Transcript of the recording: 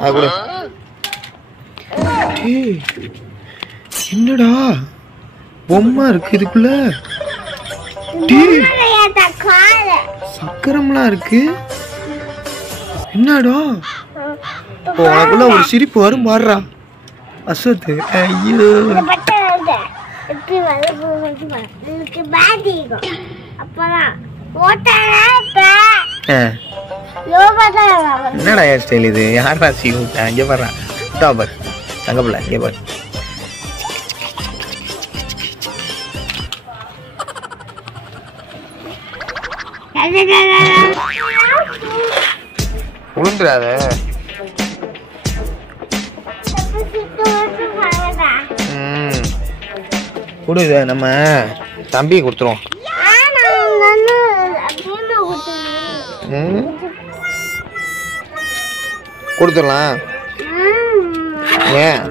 அது கூட என்னடா பொம்மை இருக்கு இதுக்குள்ள. சக்கரம்லாம் இருக்கு. என்னடா உனக்குள்ள ஒரு சிரிப்பு வரும் பாடுறா அஸ்வத்து. ஐயோ என்னடா ஹேர் ஸ்டைல் இது? யாரா சீவிட்டா? இங்கே பாரு பாரு தங்கப்பிள்ள, இங்கே பாரு. உளுந்துடாத. கொடு, இதை நம்ம தம்பி கொடுத்துருவோம். கொடுத்துடலாம். ஏன்